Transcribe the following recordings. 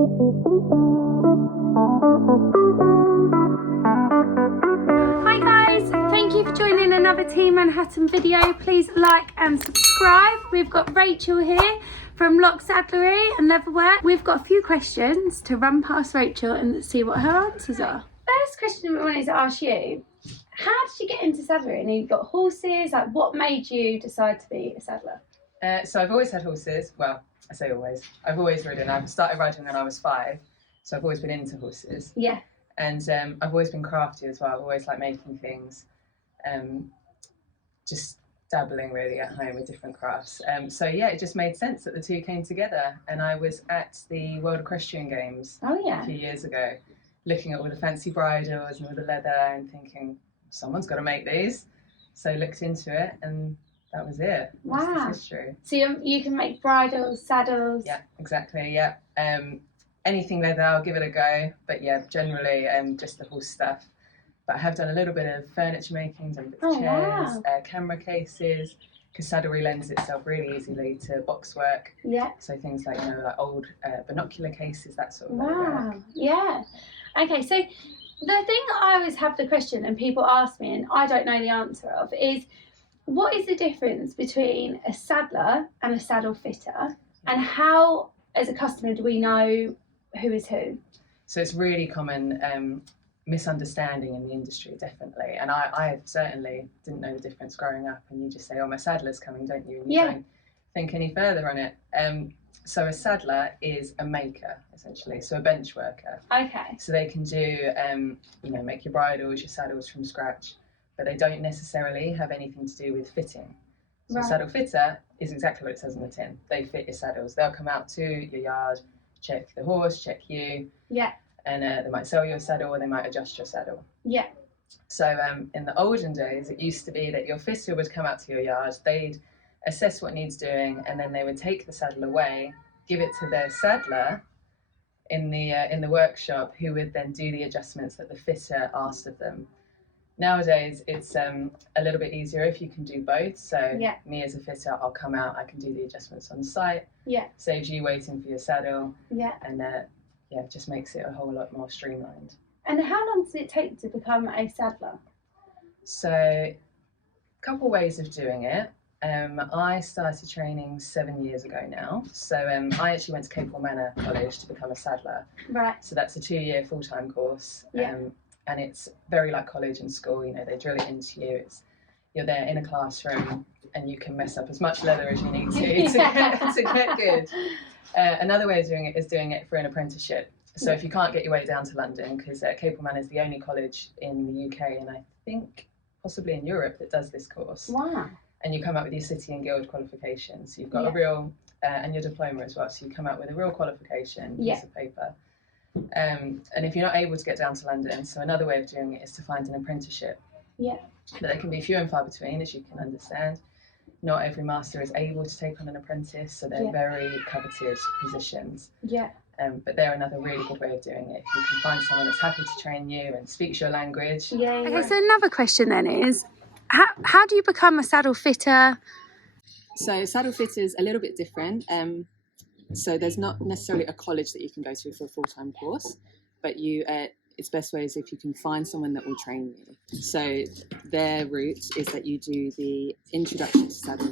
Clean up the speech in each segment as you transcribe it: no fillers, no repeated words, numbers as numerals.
Hi guys, thank you for joining another Team Manhattan video. Please like and subscribe. We've got Rachel here from Lok Saddlery and Leatherwork. We've got a few questions to run past Rachel and see what her answers are. First question we wanted to ask you, how did you get into saddlery? And you've got horses, like what made you decide to be a saddler? So I've always had horses. Well, I say always. I've always ridden. I started riding when I was 5, so I've always been into horses. Yeah. And I've always been crafty as well. I've always liked making things, just dabbling really at home with different crafts. So yeah, it just made sense that the two came together. And I was at the World Equestrian Games a few years ago, looking at all the fancy bridles and all the leather and thinking, someone's got to make these. So I looked into it and that was it. Wow. That's history. So you can make bridles, saddles. Yeah, exactly. Yeah. Anything leather, I'll give it a go. But yeah, generally just the horse stuff. But I have done a little bit of furniture making, done a bit of chairs, camera cases, because saddlery lends itself really easily to box work. Yeah. So things like, like old binocular cases, that sort of Wow. work. Yeah. Okay, so the thing that I always have the question and people ask me and I don't know the answer of is, what is the difference between a saddler and a saddle fitter, and how, as a customer, do we know who is who? So it's really common misunderstanding in the industry, definitely. And I certainly didn't know the difference growing up. And you just say, oh, my saddler's coming, don't you? And you don't think any further on it. So a saddler is a maker, essentially, so a bench worker. Okay. So they can do, make your bridles, your saddles from scratch, but they don't necessarily have anything to do with fitting. So a saddle fitter is exactly what it says on the tin. They fit your saddles. They'll come out to your yard, check the horse, check you. Yeah. And they might sell you a saddle or they might adjust your saddle. Yeah. So in the olden days, it used to be that your fitter would come out to your yard, they'd assess what needs doing, and then they would take the saddle away, give it to their saddler in the workshop, who would then do the adjustments that the fitter asked of them. Nowadays, it's a little bit easier if you can do both. So me as a fitter, I'll come out, I can do the adjustments on site. Yeah. Saves you waiting for your saddle. Yeah. And it just makes it a whole lot more streamlined. And how long does it take to become a saddler? So, a couple ways of doing it. I started training 7 years ago now. So I actually went to Capel Manor College to become a saddler. Right. So that's a 2-year full-time course. Yeah. And it's very like college and school, they drill it into you. You're there in a classroom and you can mess up as much leather as you need to get good. Another way of doing it is doing it for an apprenticeship. So if you can't get your way down to London, because Capel Manor is the only college in the UK and I think possibly in Europe that does this course. Wow. And you come out with your city and guild qualifications. So you've got a real, and your diploma as well. So you come out with a real qualification, piece of paper. And if you're not able to get down to London, so another way of doing it is to find an apprenticeship. Yeah. But they can be few and far between, as you can understand. Not every master is able to take on an apprentice, so they're very coveted positions. Yeah. But they're another really good way of doing it. If you can find someone that's happy to train you and speaks your language. Yeah. Okay, so another question then is, how do you become a saddle fitter? So saddle fitter is a little bit different. So there's not necessarily a college that you can go to for a full-time course, but it's best way is if you can find someone that will train you. So their route is that you do the introduction to saddle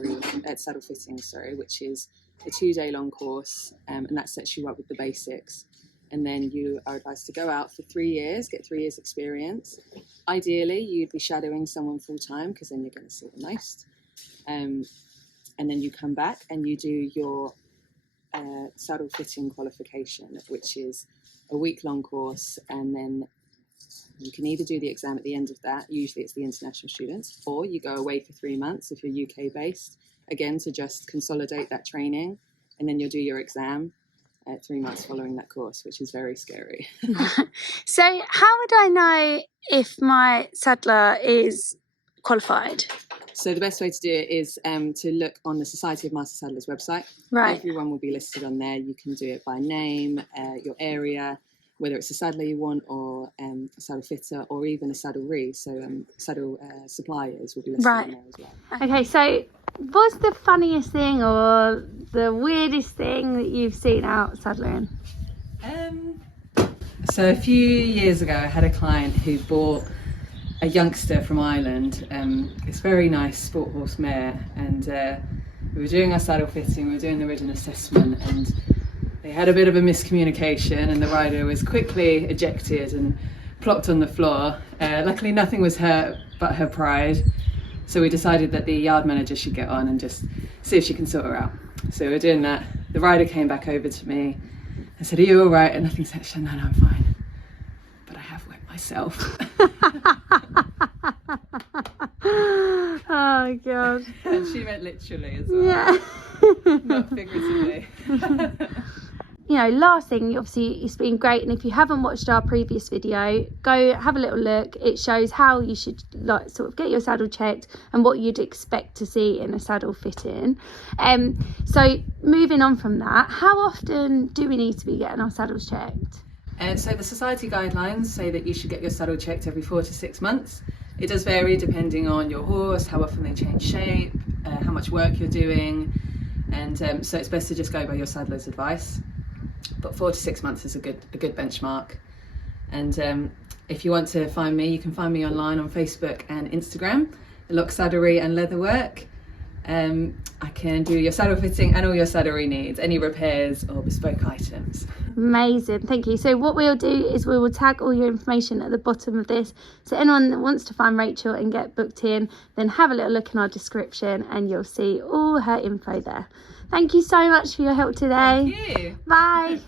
fitting, which is a 2-day long course, and that sets you up with the basics. And then you are advised to go out for 3 years, get 3 years experience. Ideally, you'd be shadowing someone full-time because then you're going to see the most. And then you come back and you do your saddle fitting qualification, which is a week-long course, and then you can either do the exam at the end of that, usually it's the international students, or you go away for 3 months if you're UK based, again to just consolidate that training, and then you'll do your exam 3 months following that course, which is very scary. So how would I know if my saddler is qualified? So the best way to do it is to look on the Society of Master Saddlers website. Right. Everyone will be listed on there. You can do it by name, your area, whether it's a saddler you want or a saddle fitter or even a saddlery. So saddle suppliers will be listed on there as well. Okay, so what's the funniest thing or the weirdest thing that you've seen out saddling? So a few years ago, I had a client who bought a youngster from Ireland. It's very nice sport horse mare, and we were doing our saddle fitting, we were doing the ridden assessment, and they had a bit of a miscommunication, and the rider was quickly ejected and plopped on the floor. Luckily, nothing was hurt but her pride. So we decided that the yard manager should get on and just see if she can sort her out. So we were doing that. The rider came back over to me. I said, "Are you all right?" And nothing said. She said, "No, I'm fine. But I have wet myself." Oh God. And she meant literally as well. Yeah. Not figuratively. You know, last thing, obviously it's been great, and if you haven't watched our previous video, go have a little look. It shows how you should like sort of get your saddle checked and what you'd expect to see in a saddle fitting. So moving on from that, how often do we need to be getting our saddles checked? So the society guidelines say that you should get your saddle checked every 4 to 6 months. It does vary depending on your horse, how often they change shape, how much work you're doing, and so it's best to just go by your saddler's advice. But 4 to 6 months is a good benchmark. And if you want to find me, you can find me online on Facebook and Instagram, Lok Saddlery and Leatherwork. I can do your saddle fitting and all your saddlery needs, any repairs or bespoke items. Amazing, thank you. So what we'll do is we will tag all your information at the bottom of this, so anyone that wants to find Rachel and get booked in, then have a little look in our description and you'll see all her info there. Thank you so much for your help today. Thank you. Bye.